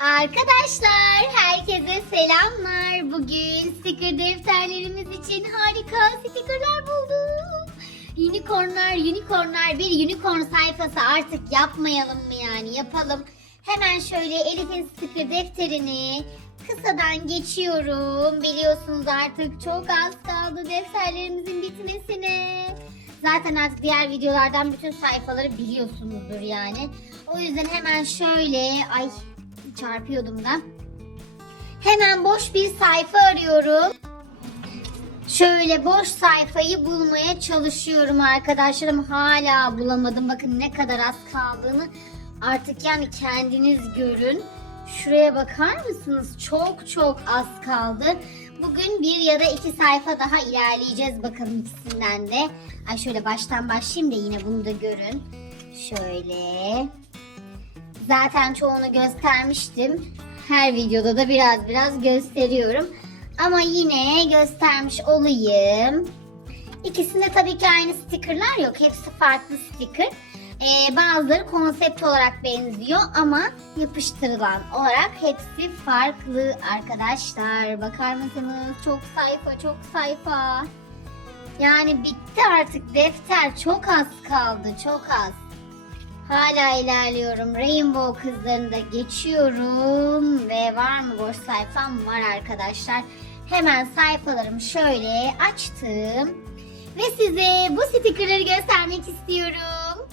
Arkadaşlar herkese selamlar. Bugün sticker defterlerimiz için harika stickerlar buldum. Unicornlar, unicornlar bir unicorn sayfası artık yapmayalım mı yani yapalım. Hemen şöyle Elif'in sticker defterini kısadan geçiyorum. Biliyorsunuz artık çok az kaldı defterlerimizin bitmesine. Zaten artık diğer videolardan bütün sayfaları biliyorsunuzdur yani. O yüzden hemen şöyle ay çarpıyordum da. Hemen boş bir sayfa arıyorum. Şöyle boş sayfayı bulmaya çalışıyorum arkadaşlarım. Hala bulamadım. Bakın ne kadar az kaldığını artık yani kendiniz görün. Şuraya bakar mısınız? Çok çok az kaldı. Bugün bir ya da iki sayfa daha ilerleyeceğiz bakalım ikisinden de. Ay şöyle baştan başlayayım da yine bunu da görün. Şöyle. Zaten çoğunu göstermiştim. Her videoda da biraz biraz gösteriyorum. Ama yine göstermiş olayım. İkisinde tabii ki aynı stickerlar yok. Hepsi farklı sticker. Ee, bazıları konsept olarak benziyor ama yapıştırılan olarak hepsi farklı arkadaşlar. Bakar mısınız? Çok sayfa, çok sayfa. Yani bitti artık defter. Çok az kaldı, çok az. Hala ilerliyorum. Rainbow kızlarını da geçiyorum. Ve var mı boş sayfam? Var arkadaşlar. Hemen sayfalarımı şöyle açtım. Ve size bu stickerları göstermek istiyorum.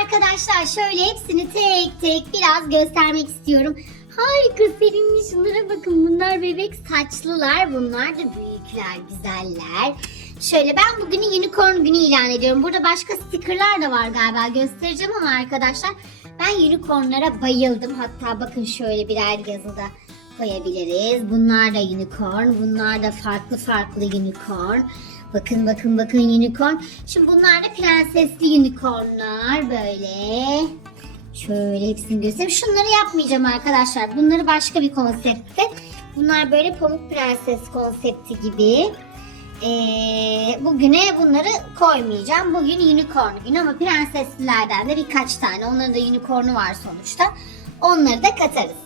Arkadaşlar şöyle hepsini tek tek biraz göstermek istiyorum. Harika Selin'in şunlara bakın. Bunlar bebek saçlılar. Bunlar da büyükler, güzeller. Şöyle ben bugünü unicorn günü ilan ediyorum. Burada başka stickerlar da var galiba göstereceğim ama arkadaşlar ben unicornlara bayıldım. Hatta bakın şöyle birer yazı da koyabiliriz. Bunlar da unicorn. Bunlar da farklı farklı unicorn. Bakın bakın bakın unicorn. Şimdi bunlar da prensesli unicornlar böyle. Şöyle hepsini göstereyim. Şunları yapmayacağım arkadaşlar. Bunları başka bir konseptte. Bunlar böyle pamuk prenses konsepti gibi. Ee, bugüne bunları koymayacağım. Bugün unicorn günü ama prenseslilerden de birkaç tane. Onların da unicornu var sonuçta. Onları da katarız.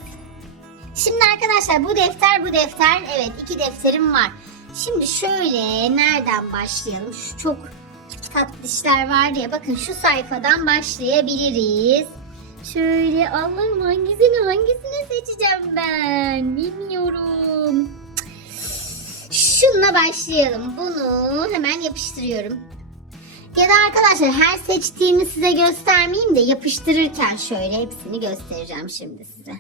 Şimdi arkadaşlar bu defter bu defter. Evet iki defterim var. Şimdi şöyle nereden başlayalım? Şu çok tatlışlar var ya. Bakın şu sayfadan başlayabiliriz. Şöyle Allah'ım hangisini hangisini seçeceğim ben? Bilmiyorum. Başlayalım. Bunu hemen yapıştırıyorum. Ya da arkadaşlar her seçtiğimi size göstermeyeyim de yapıştırırken şöyle hepsini göstereceğim şimdi size.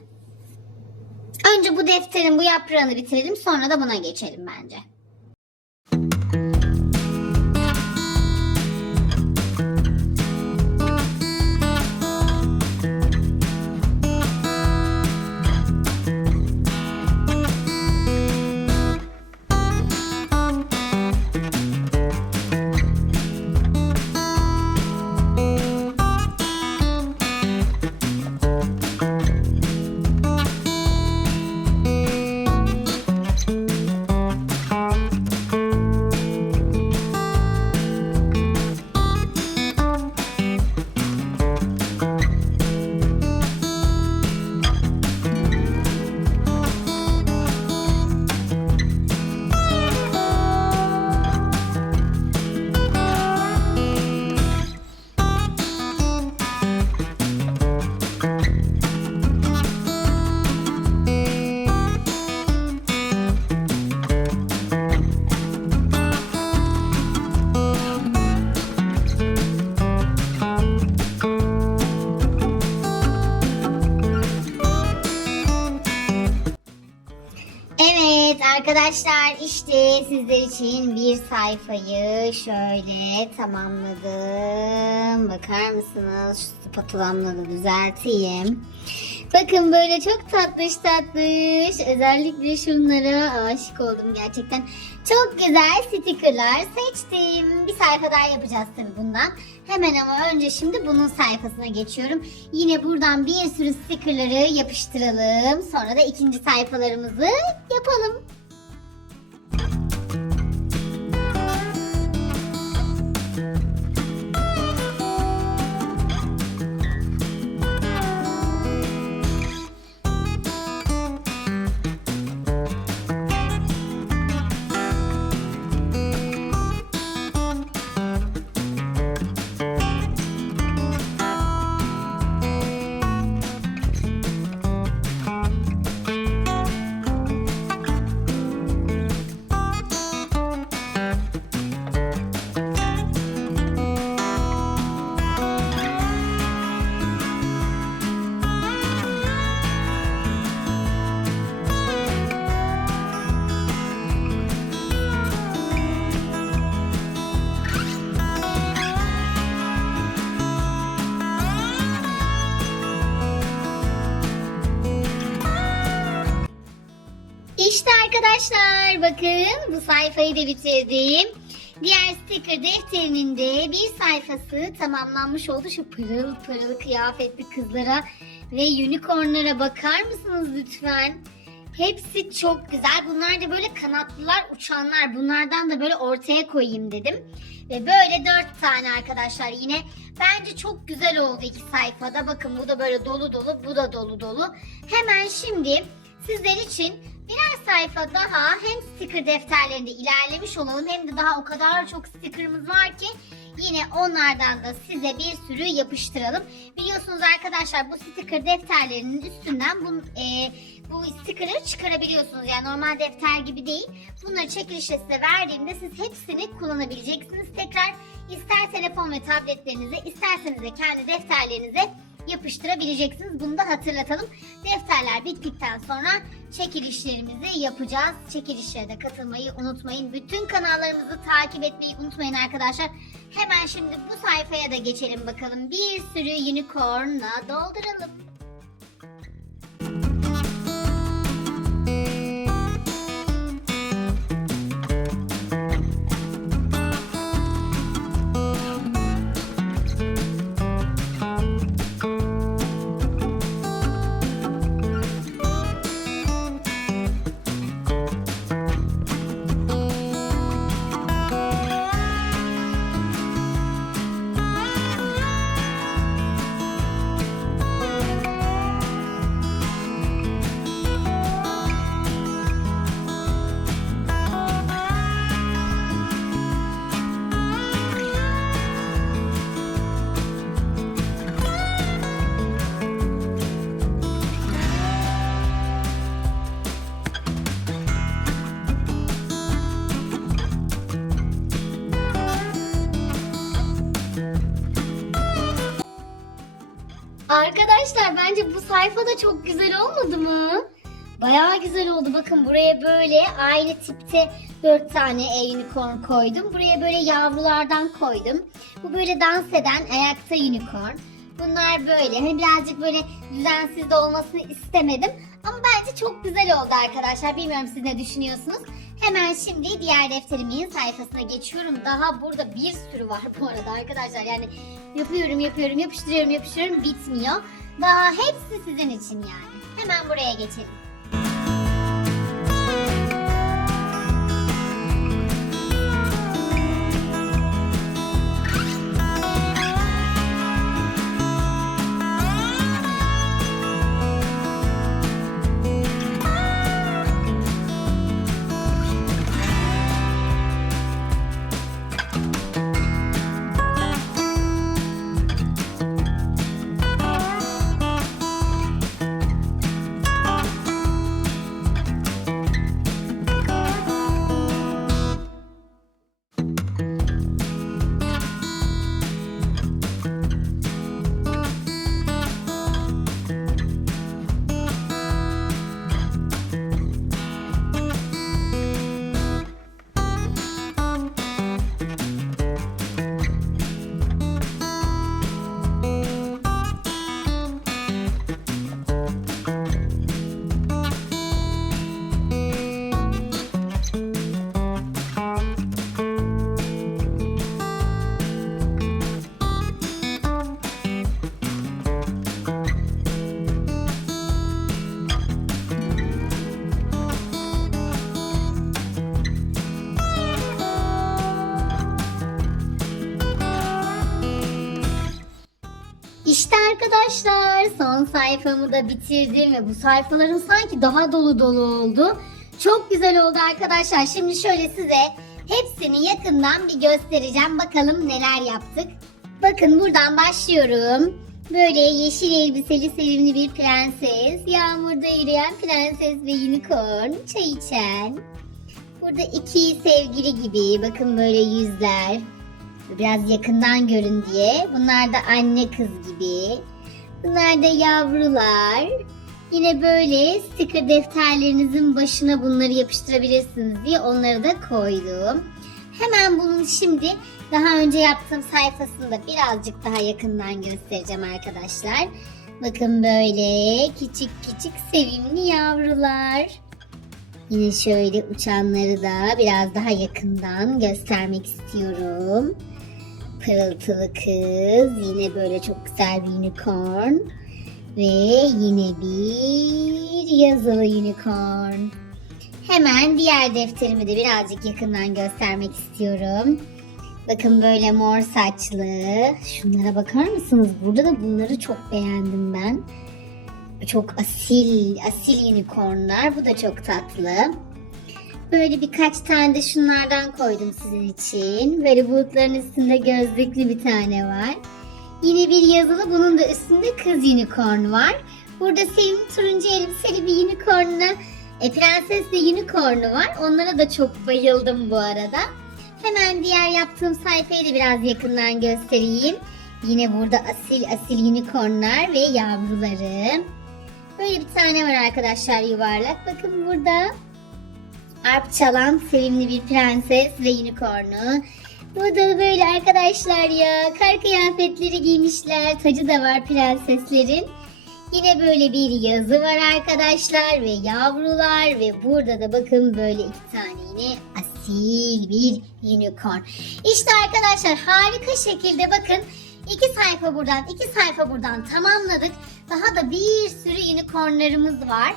Önce bu defterin bu yaprağını bitirelim sonra da buna geçelim bence. İşte sizler için bir sayfayı şöyle tamamladım. Bakar mısınız? Şu spatulamla da düzelteyim. Bakın böyle çok tatlış tatlış. Özellikle şunlara aşık oldum gerçekten. Çok güzel stickerlar seçtim. Bir sayfa daha yapacağız tabii bundan. Hemen ama önce şimdi bunun sayfasına geçiyorum. Yine buradan bir sürü stickerları yapıştıralım. Sonra da ikinci sayfalarımızı yapalım. Arkadaşlar bakın bu sayfayı da bitirdim. Diğer sticker defterimin de bir sayfası tamamlanmış oldu. Şu pırıl pırıl kıyafetli kızlara ve unicornlara bakar mısınız lütfen? Hepsi çok güzel. Bunlar da böyle kanatlılar, uçanlar. Bunlardan da böyle ortaya koyayım dedim. Ve böyle dört tane arkadaşlar yine. Bence çok güzel oldu iki sayfada. Bakın bu da böyle dolu dolu, bu da dolu dolu. Hemen şimdi sizler için birer sayfa daha hem sticker defterlerinde ilerlemiş olalım hem de daha o kadar çok stickerımız var ki yine onlardan da size bir sürü yapıştıralım. Biliyorsunuz arkadaşlar bu sticker defterlerinin üstünden bu, e, bu sticker'ı çıkarabiliyorsunuz. Yani normal defter gibi değil. Bunları çekilişle size verdiğimde siz hepsini kullanabileceksiniz. Tekrar ister telefon ve tabletlerinize isterseniz de kendi defterlerinize yapıştırabileceksiniz. Bunu da hatırlatalım. Defterler bittikten sonra çekilişlerimizi yapacağız. Çekilişlere de katılmayı unutmayın. Bütün kanallarımızı takip etmeyi unutmayın arkadaşlar. Hemen şimdi bu sayfaya da geçelim bakalım. Bir sürü unicornla dolduralım. Arkadaşlar bence bu sayfa da çok güzel olmadı mı? Bayağı güzel oldu. Bakın buraya böyle aynı tipte 4 tane unicorn koydum. Buraya böyle yavrulardan koydum. Bu böyle dans eden ayakta unicorn. Bunlar böyle. Hani birazcık böyle düzensiz de olmasını istemedim. Ama bence çok güzel oldu arkadaşlar. Bilmiyorum siz ne düşünüyorsunuz. Hemen şimdi diğer defterimin sayfasına geçiyorum. Daha burada bir sürü var bu arada arkadaşlar. Yani yapıyorum yapıyorum yapıştırıyorum yapıştırıyorum bitmiyor. Daha hepsi sizin için yani. Hemen buraya geçelim. İşte arkadaşlar son sayfamı da bitirdim ve bu sayfalarım sanki daha dolu dolu oldu. Çok güzel oldu arkadaşlar. Şimdi şöyle size hepsini yakından bir göstereceğim. Bakalım neler yaptık. Bakın buradan başlıyorum. Böyle yeşil elbiseli sevimli bir prenses, yağmurda yürüyen prenses ve unicorn, çay içen. Burada iki sevgili gibi bakın böyle yüzler. Biraz yakından görün diye. Bunlar da anne kız gibi. Bunlar da yavrular. Yine böyle sticker defterlerinizin başına bunları yapıştırabilirsiniz diye onları da koydum. Hemen bunun şimdi daha önce yaptığım sayfasında birazcık daha yakından göstereceğim arkadaşlar. Bakın böyle küçük küçük sevimli yavrular. Yine şöyle uçanları da biraz daha yakından göstermek istiyorum. Pırıltılı kız. Yine böyle çok güzel bir unicorn. Ve yine bir yazılı unicorn. Hemen diğer defterimi de birazcık yakından göstermek istiyorum. Bakın böyle mor saçlı. Şunlara bakar mısınız? Burada da bunları çok beğendim ben. Çok asil, asil unicornlar. Bu da çok tatlı. Böyle birkaç tane de şunlardan koydum sizin için. Böyle bulutların üstünde gözlüklü bir tane var. Yine bir yazılı bunun da üstünde kız unicorn var. Burada sevimli turuncu elbiseli bir unicornla e, prensesle unicornu var. Onlara da çok bayıldım bu arada. Hemen diğer yaptığım sayfayı da biraz yakından göstereyim. Yine burada asil asil unicornlar ve yavruları. Böyle bir tane var arkadaşlar yuvarlak. Bakın burada arp çalan sevimli bir prenses ve unicornu. Burada da böyle arkadaşlar ya kar kıyafetleri giymişler. Tacı da var prenseslerin. Yine böyle bir yazı var arkadaşlar ve yavrular ve burada da bakın böyle iki tane yine asil bir unicorn. İşte arkadaşlar harika şekilde bakın iki sayfa buradan iki sayfa buradan tamamladık. Daha da bir sürü unicornlarımız var.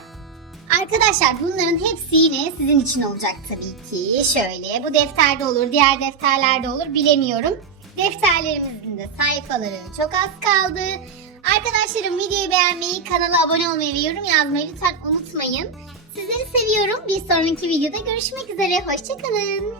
Arkadaşlar bunların hepsi yine sizin için olacak tabii ki. Şöyle bu defterde olur, diğer defterlerde olur bilemiyorum. Defterlerimizin de sayfaları çok az kaldı. Arkadaşlarım videoyu beğenmeyi, kanala abone olmayı ve yorum yazmayı lütfen unutmayın. Sizleri seviyorum. Bir sonraki videoda görüşmek üzere. Hoşçakalın.